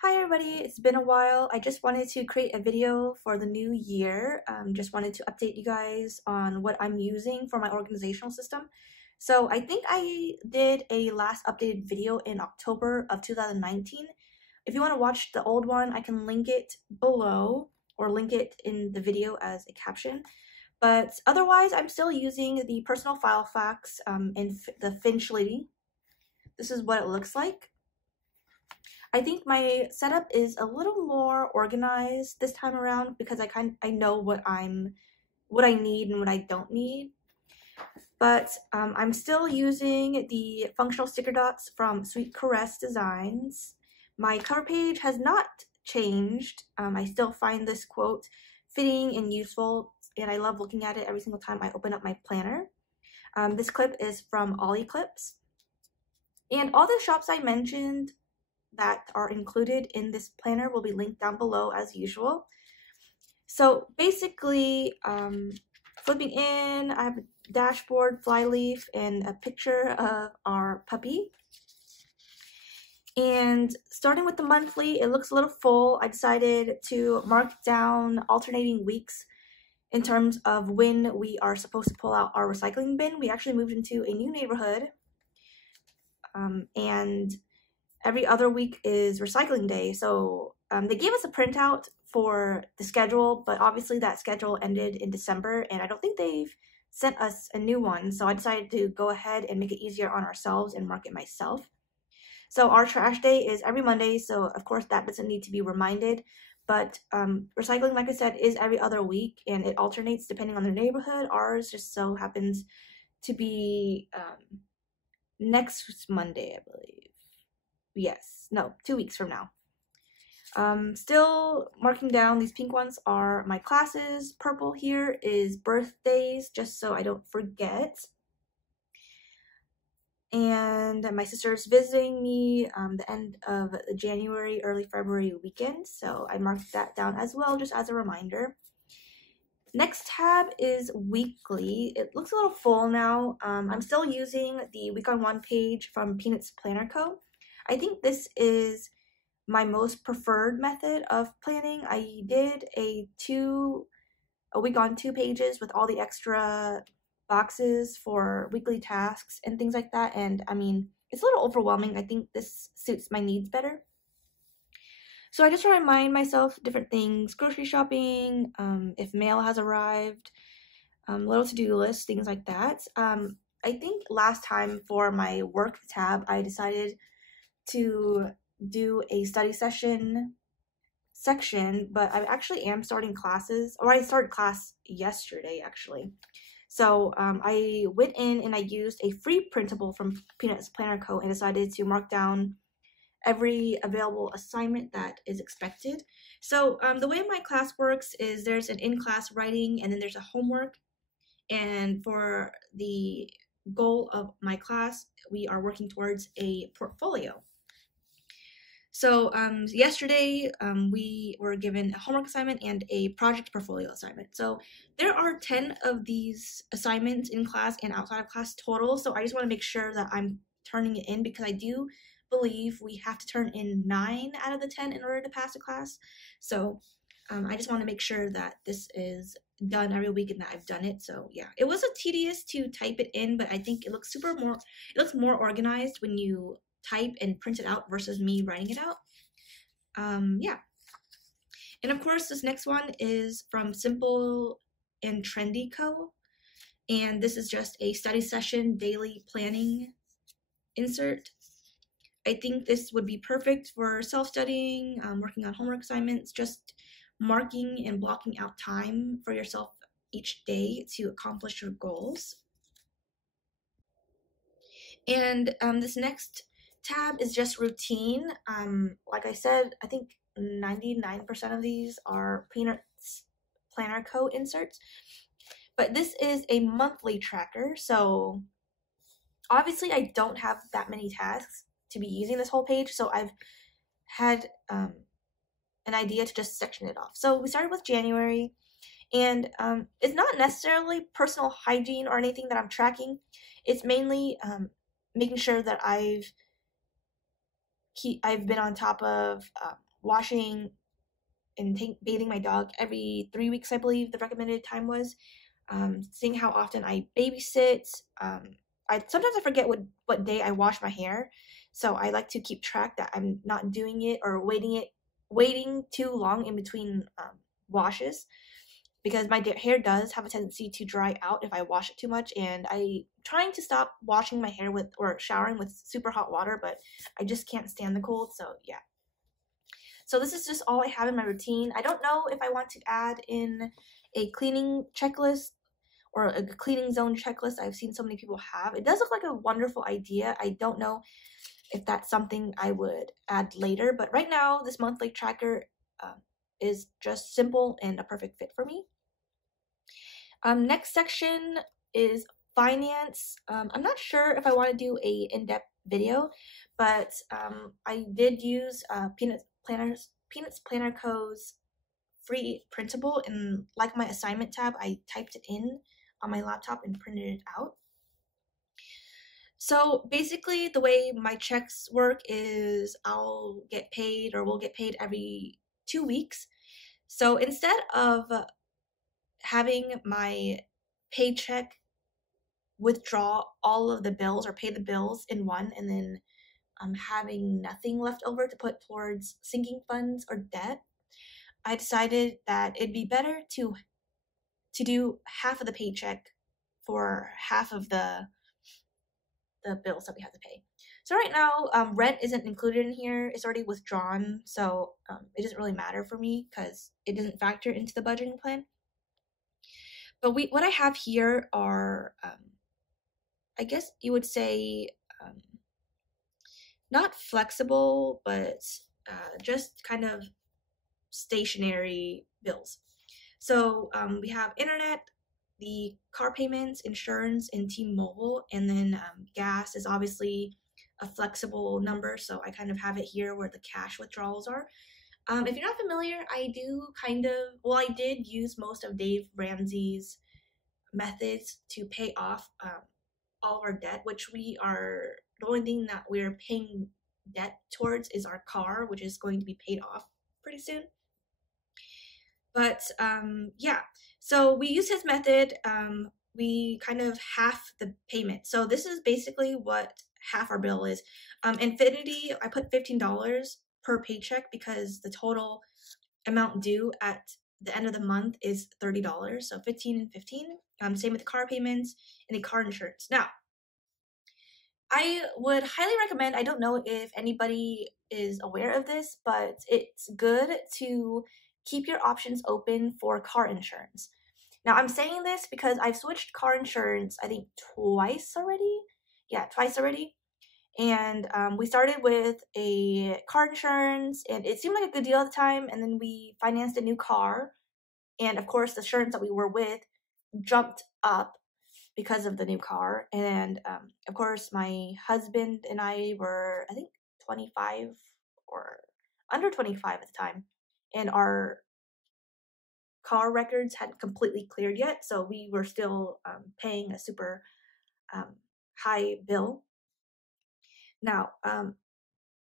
Hi everybody, it's been a while. I just wanted to create a video for the new year. Just wanted to update you guys on what I'm using for my organizational system. So I think I did a last updated video in October of 2019. If you want to watch the old one, I can link it below or link it in the video as a caption. But otherwise, I'm still using the personal file fax in the Finchley. This is what it looks like. I think my setup is a little more organized this time around because I know what I need and what I don't need. But I'm still using the functional sticker dots from SweetCaressDesigns. My cover page has not changed. I still find this quote fitting and useful, and I love looking at it every single time I open up my planner. This clip is from Oliblock. And all the shops I mentioned that are included in this planner will be linked down below as usual. So basically, flipping in, I have a dashboard, flyleaf, and a picture of our puppy. And starting with the monthly, it looks a little full. I decided to mark down alternating weeks in terms of when we are supposed to pull out our recycling bin. We actually moved into a new neighborhood, and every other week is recycling day. So they gave us a printout for the schedule, but obviously that schedule ended in December, and I don't think they've sent us a new one. So I decided to go ahead and make it easier on ourselves and mark it myself. So our trash day is every Monday, so of course that doesn't need to be reminded. But recycling, like I said, is every other week, and it alternates depending on the neighborhood. Ours just so happens to be next Monday, I believe. Yes, no, 2 weeks from now. Still marking down, these pink ones are my classes. Purple here is birthdays, just so I don't forget. And my sister's visiting me the end of January, early February weekend, so I marked that down as well, just as a reminder. Next tab is weekly. It looks a little full now. I'm still using the week on one page from PeanutsPlannerCo. I think this is my most preferred method of planning. I did a week on 2 pages with all the extra boxes for weekly tasks and things like that, and I mean, it's a little overwhelming. I think this suits my needs better. So I just remind myself different things, grocery shopping, if mail has arrived, little to-do lists, things like that. I think last time for my work tab, I decided to do a study session section, but I actually am starting classes, or I started class yesterday actually. So I went in and I used a free printable from PeanutsPlannerCo and decided to mark down every available assignment that is expected. So the way my class works is there's an in-class writing and then there's a homework, and for the goal of my class, we are working towards a portfolio. So yesterday we were given a homework assignment and a project portfolio assignment. So there are 10 of these assignments in class and outside of class total. So I just want to make sure that I'm turning it in, because I do believe we have to turn in 9 out of the 10 in order to pass the class. So I just want to make sure that this is done every week and that I've done it. So yeah, it was tedious to type it in, but I think it looks more organized when you type and print it out versus me writing it out. Yeah. And of course, this next one is from simpleandtrendyco, and this is just a study session daily planning insert. I think this would be perfect for self-studying, working on homework assignments, just marking and blocking out time for yourself each day to accomplish your goals. And this next tab is just routine. Like I said, I think 99% of these are PeanutsPlannerCo inserts, but this is a monthly tracker, so obviously I don't have that many tasks to be using this whole page, so I've had an idea to just section it off. So we started with January, and it's not necessarily personal hygiene or anything that I'm tracking. It's mainly making sure that I've been on top of washing and bathing my dog every 3 weeks, I believe the recommended time was. Seeing how often I babysit. I sometimes I forget what day I wash my hair, so I like to keep track that I'm not doing it or waiting too long in between washes, because my hair does have a tendency to dry out if I wash it too much, and I'm trying to stop washing my hair with or showering with super hot water, but I just can't stand the cold. So yeah. So this is just all I have in my routine. I don't know if I want to add in a cleaning checklist or a cleaning zone checklist I've seen so many people have. It does look like a wonderful idea. I don't know if that's something I would add later, but right now this monthly tracker is just simple and a perfect fit for me. Next section is finance. I'm not sure if I want to do a in-depth video, but I did use PeanutsPlannerCo's free printable, and like my assignment tab, I typed it in on my laptop and printed it out. So basically the way my checks work is I'll get paid, or we'll get paid every 2 weeks. So instead of having my paycheck withdraw all of the bills or pay the bills in one, and then having nothing left over to put towards sinking funds or debt, I decided that it'd be better to do half of the paycheck for half of the bills that we have to pay. So right now, rent isn't included in here. It's already withdrawn, so it doesn't really matter for me because it doesn't factor into the budgeting plan. But what I have here are, I guess you would say, not flexible, but just kind of stationary bills. So we have internet, the car payments, insurance, and T-Mobile, and then gas is obviously a flexible number, so I kind of have it here where the cash withdrawals are. If you're not familiar, I did use most of Dave Ramsey's methods to pay off all of our debt, which the only thing that we're paying debt towards is our car, which is going to be paid off pretty soon. But yeah, so we use his method. We kind of half the payment. So this is basically what half our bill is. Infinity, I put $15 per paycheck because the total amount due at the end of the month is $30. So 15 and 15. Same with the car payments and the car insurance. Now, I would highly recommend, I don't know if anybody is aware of this, but it's good to keep your options open for car insurance. Now, I'm saying this because I've switched car insurance, I think twice already. Yeah, twice already. And we started with a car insurance, and it seemed like a good deal at the time. And then we financed a new car. And of course, the insurance that we were with jumped up because of the new car. And of course, my husband and I were, I think, 25 or under 25 at the time. And our car records hadn't completely cleared yet. So we were still paying a super high bill. Now,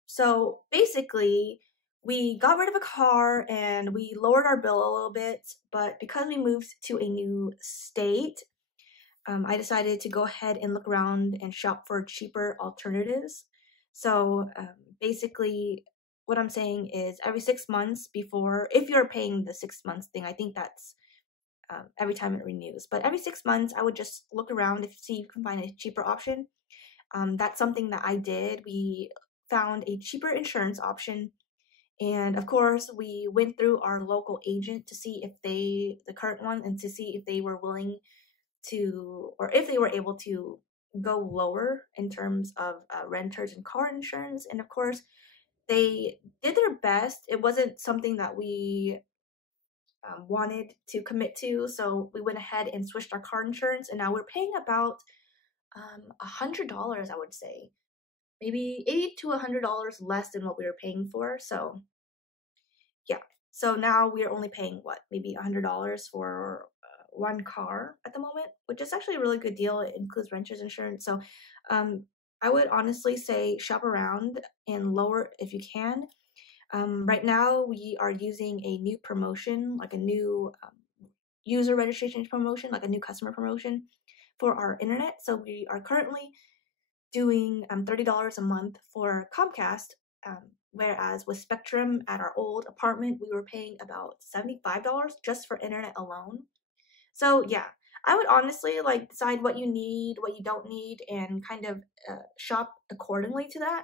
so basically, we got rid of a car and we lowered our bill a little bit, but because we moved to a new state, I decided to go ahead and look around and shop for cheaper alternatives. So basically, what I'm saying is every 6 months if you're paying the 6 months thing, I think that's every time it renews. But every 6 months, I would just look around to see if you can find a cheaper option. That's something that I did. We found a cheaper insurance option. And of course, we went through our local agent to see if the current one, and to see if they were willing to, or if they were able to go lower in terms of renters and car insurance. And of course, they did their best. It wasn't something that we wanted to commit to, so we went ahead and switched our car insurance, and now we're paying about $100, I would say, maybe $80 to $100 less than what we were paying for. So yeah, so now we are only paying maybe $100 for one car at the moment, which is actually a really good deal. It includes renter's insurance. So I would honestly say shop around and lower if you can. Right now, we are using a new promotion, like a new user registration promotion, like a new customer promotion for our internet. So we are currently doing $30 a month for Comcast, whereas with Spectrum at our old apartment, we were paying about $75 just for internet alone. So yeah, I would honestly like decide what you need, what you don't need, and kind of shop accordingly to that.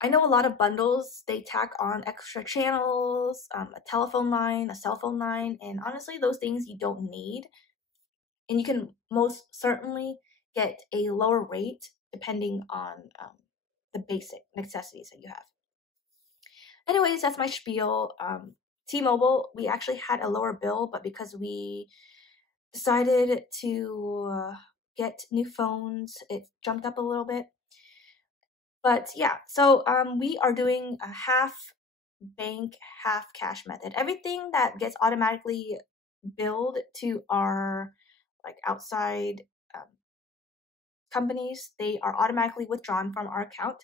I know a lot of bundles, they tack on extra channels, a telephone line, a cell phone line, and honestly, those things you don't need. And you can most certainly get a lower rate depending on the basic necessities that you have. Anyways, that's my spiel. T-Mobile, we actually had a lower bill, but because we decided to get new phones, it jumped up a little bit. But yeah, so we are doing a half bank, half cash method. Everything that gets automatically billed to our like outside companies, they are automatically withdrawn from our account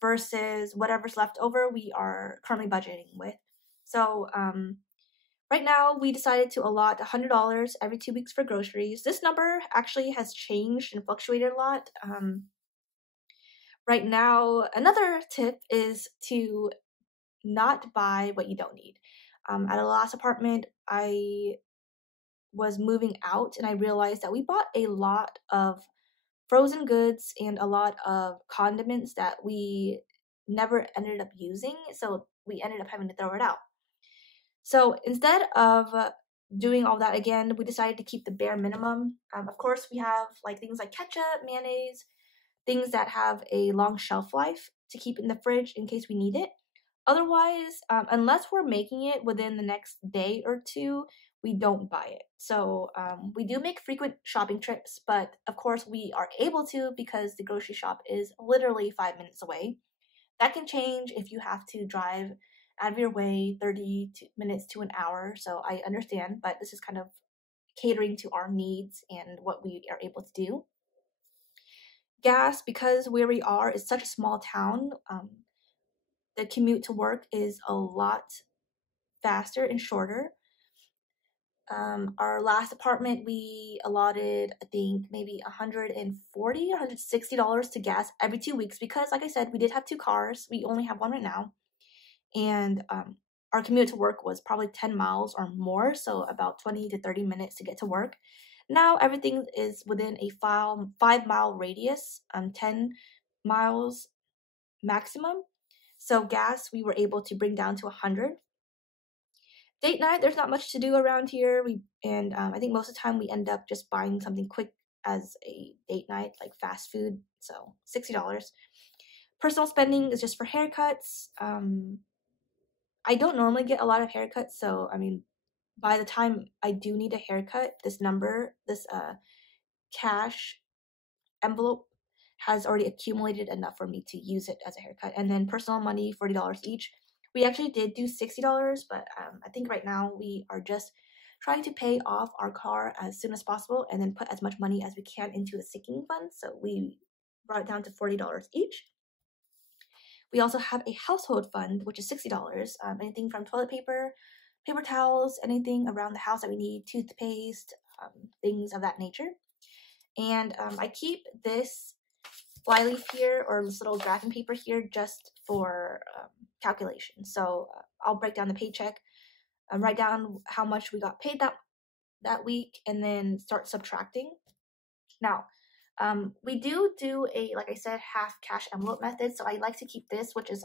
versus whatever's left over we are currently budgeting with. So right now we decided to allot $100 every 2 weeks for groceries. This number actually has changed and fluctuated a lot. Right now, another tip is to not buy what you don't need. At a last apartment, I was moving out and I realized that we bought a lot of frozen goods and a lot of condiments that we never ended up using, so we ended up having to throw it out. So instead of doing all that again, we decided to keep the bare minimum. Of course, we have like things like ketchup, mayonnaise, things that have a long shelf life to keep in the fridge in case we need it. Otherwise, unless we're making it within the next day or two, we don't buy it. So we do make frequent shopping trips, but of course we are able to because the grocery shop is literally 5 minutes away. That can change if you have to drive out of your way 30 minutes to an hour. So I understand, but this is kind of catering to our needs and what we are able to do. Gas, because where we are is such a small town, the commute to work is a lot faster and shorter. Our last apartment, we allotted, I think, maybe $140 or $160 to gas every 2 weeks because, like I said, we did have 2 cars. We only have one right now. And our commute to work was probably 10 miles or more, so about 20 to 30 minutes to get to work. Now everything is within a 5-mile radius, 10 miles maximum. So gas, we were able to bring down to 100. Date night, there's not much to do around here. I think most of the time we end up just buying something quick as a date night, like fast food. So $60. Personal spending is just for haircuts. I don't normally get a lot of haircuts, so I mean, by the time I do need a haircut, this cash envelope has already accumulated enough for me to use it as a haircut. And then personal money, $40 each. We actually did do $60, but I think right now we are just trying to pay off our car as soon as possible and then put as much money as we can into a sinking fund. So we brought it down to $40 each. We also have a household fund, which is $60. Anything from toilet paper, paper towels, anything around the house that we need, toothpaste, things of that nature. And I keep this flyleaf here, or this little drafting paper here, just for calculation. So I'll break down the paycheck, write down how much we got paid that week, and then start subtracting. Now, we do a, like I said, half cash envelope method. So I like to keep this, which is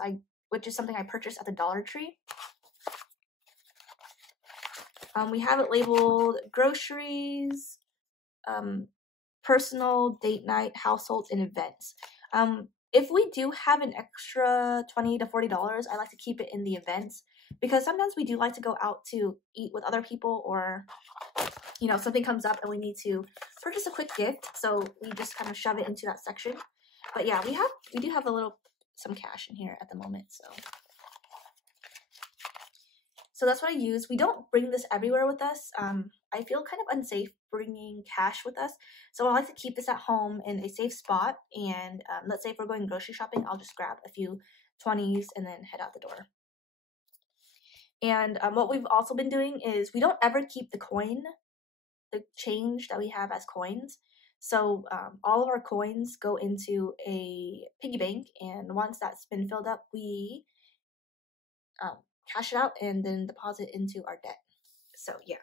something I purchased at the Dollar Tree. We have it labeled groceries, personal, date night, households, and events. If we do have an extra $20 to $40, I like to keep it in the events because sometimes we do like to go out to eat with other people, or something comes up and we need to purchase a quick gift, so we just kind of shove it into that section. But yeah, we do have some cash in here at the moment, so that's what I use. We don't bring this everywhere with us. I feel kind of unsafe bringing cash with us, so I like to keep this at home in a safe spot. And let's say if we're going grocery shopping, I'll just grab a few 20s, and then head out the door. And what we've also been doing is we don't ever keep the change that we have as coins. So all of our coins go into a piggy bank, and once that's been filled up, we cash it out and then deposit into our debt. So yeah,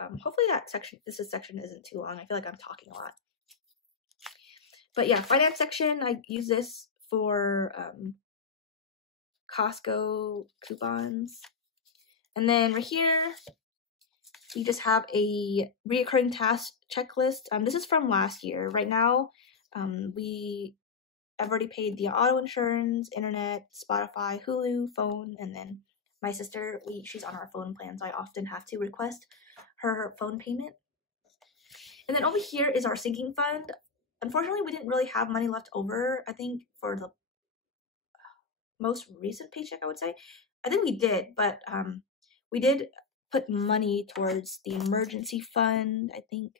hopefully this section isn't too long. I feel like I'm talking a lot. But yeah, finance section, I use this for Costco coupons. And then right here, we just have a reoccurring task checklist. This is from last year. Right now, I've already paid the auto insurance, internet, Spotify, Hulu, phone, and then my sister, she's on our phone plan, so I often have to request her phone payment. And then over here is our sinking fund. Unfortunately, we didn't really have money left over, I think, for the most recent paycheck, I would say. I think we did, but we did put money towards the emergency fund, I think.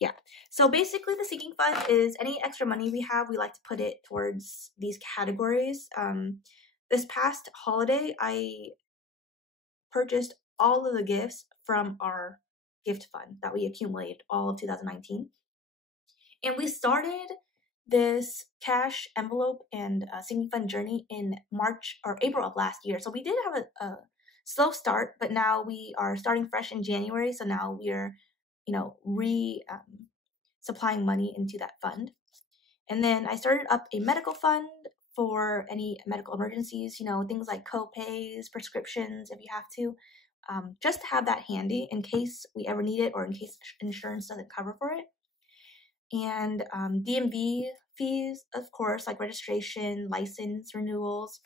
Yeah, so basically the sinking fund is any extra money we have, we like to put it towards these categories. This past holiday, I purchased all of the gifts from our gift fund that we accumulated all of 2019. And we started this cash envelope and sinking fund journey in March or April of last year. So we did have a slow start, but now we are starting fresh in January. So now we're, supplying money into that fund. And then I started up a medical fund for any medical emergencies, things like co-pays, prescriptions, if you have to, just to have that handy in case we ever need it or in case insurance doesn't cover for it. And DMV fees, of course, like registration, license renewals.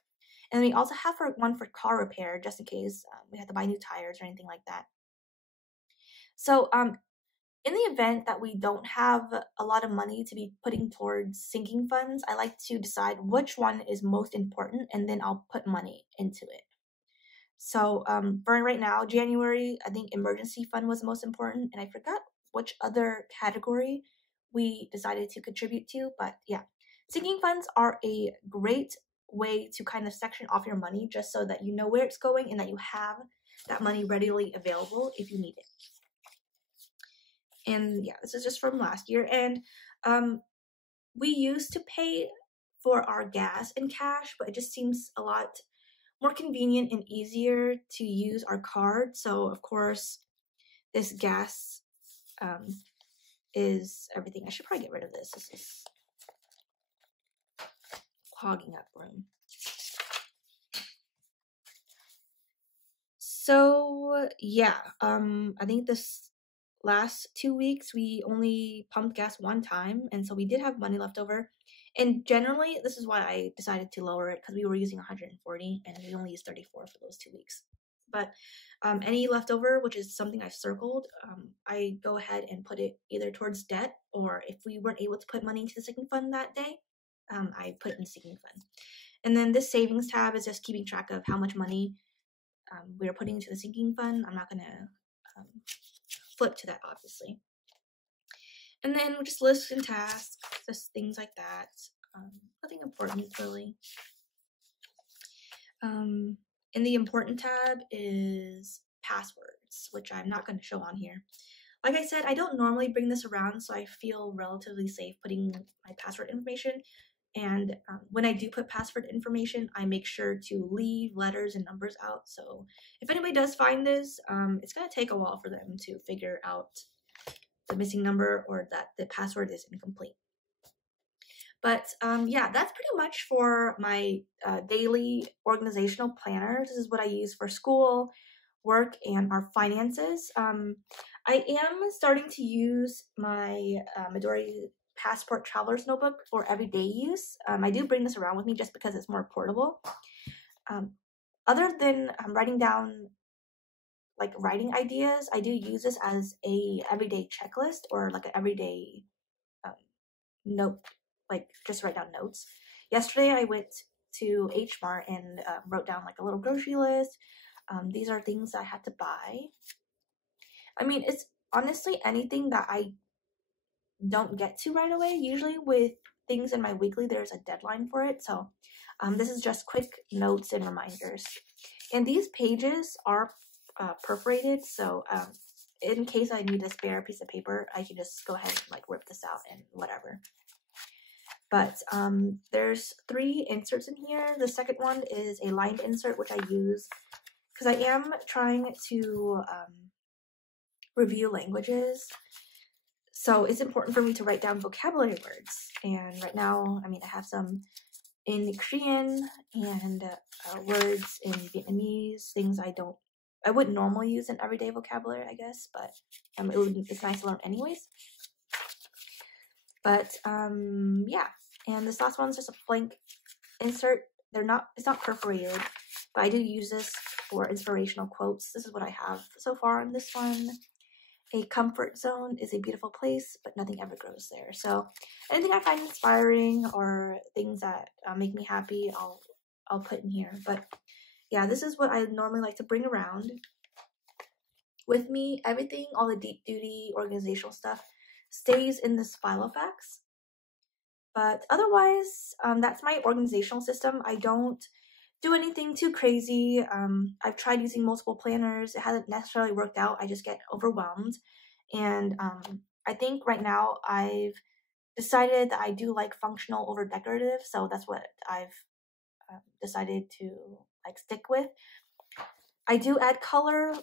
And we also have one for car repair, just in case we have to buy new tires or anything like that. So in the event that we don't have a lot of money to be putting towards sinking funds, I like to decide which one is most important, and then I'll put money into it. So for right now, January, I think emergency fund was the most important, and I forgot which other category we decided to contribute to, but yeah. Sinking funds are a great way to kind of section off your money just so that you know where it's going and that you have that money readily available if you need it. And yeah, this is just from last year. And we used to pay for our gas in cash, but it just seems a lot more convenient and easier to use our card. So of course, this gas is everything. I should probably get rid of this. This is clogging up room. So yeah, I think this last 2 weeks we only pumped gas one time, and so we did have money left over. And generally, this is why I decided to lower it, because we were using 140 and we only used 34 for those 2 weeks. But any leftover, which is something I've circled, I go ahead and put it either towards debt, or if we weren't able to put money into the sinking fund that day, I put it in the sinking fund. And then this savings tab is just keeping track of how much money we are putting into the sinking fund. I'm not going to flip to that, obviously. And then we just lists and tasks, just things like that. Nothing important, really. In the important tab is passwords, which I'm not going to show on here. Like I said, I don't normally bring this around, so I feel relatively safe putting my password information. And when I do put password information, I make sure to leave letters and numbers out. So if anybody does find this, it's going to take a while for them to figure out the missing number or that the password is incomplete. But yeah, that's pretty much for my daily organizational planner. This is what I use for school, work, and our finances. I am starting to use my Midori Passport Traveler's Notebook for everyday use. I do bring this around with me just because it's more portable. Other than writing down like writing ideas, I do use this as a everyday checklist or like an everyday note, like just write down notes. Yesterday I went to H Mart and wrote down like a little grocery list. These are things I had to buy. I mean, it's honestly anything that I don't get to right away. Usually with things in my weekly, there's a deadline for it. So this is just quick notes and reminders. And these pages are perforated, so in case I need a spare piece of paper, I can just go ahead and like rip this out and whatever. But there's 3 inserts in here. The second one is a lined insert, which I use because I am trying to review languages. So it's important for me to write down vocabulary words. And right now, I mean, I have some in Korean and words in Vietnamese, things I wouldn't normally use in everyday vocabulary, I guess, but it's nice to learn anyways. But yeah, and this last one's just a blank insert. It's not perforated, but I do use this for inspirational quotes. This is what I have so far on this one. A comfort zone is a beautiful place, but nothing ever grows there. So anything I find inspiring or things that make me happy, I'll put in here. But yeah, this is what I normally like to bring around with me. Everything, all the deep duty organizational stuff stays in this Filofax. But otherwise, that's my organizational system. I don't do anything too crazy. I've tried using multiple planners. It hasn't necessarily worked out. I just get overwhelmed. And I think right now I've decided that I do like functional over decorative. So that's what I've decided to like stick with. I do add color,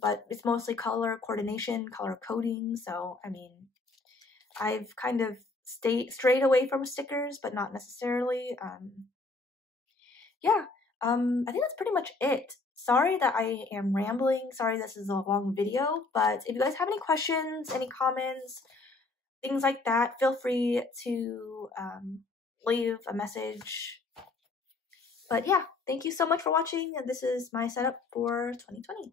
but it's mostly color coordination, color coding. So, I mean, I've kind of strayed away from stickers, but not necessarily. Yeah, I think that's pretty much it. Sorry that I am rambling. Sorry this is a long video, but if you guys have any questions, any comments, things like that, feel free to leave a message. But yeah, thank you so much for watching, and this is my setup for 2020.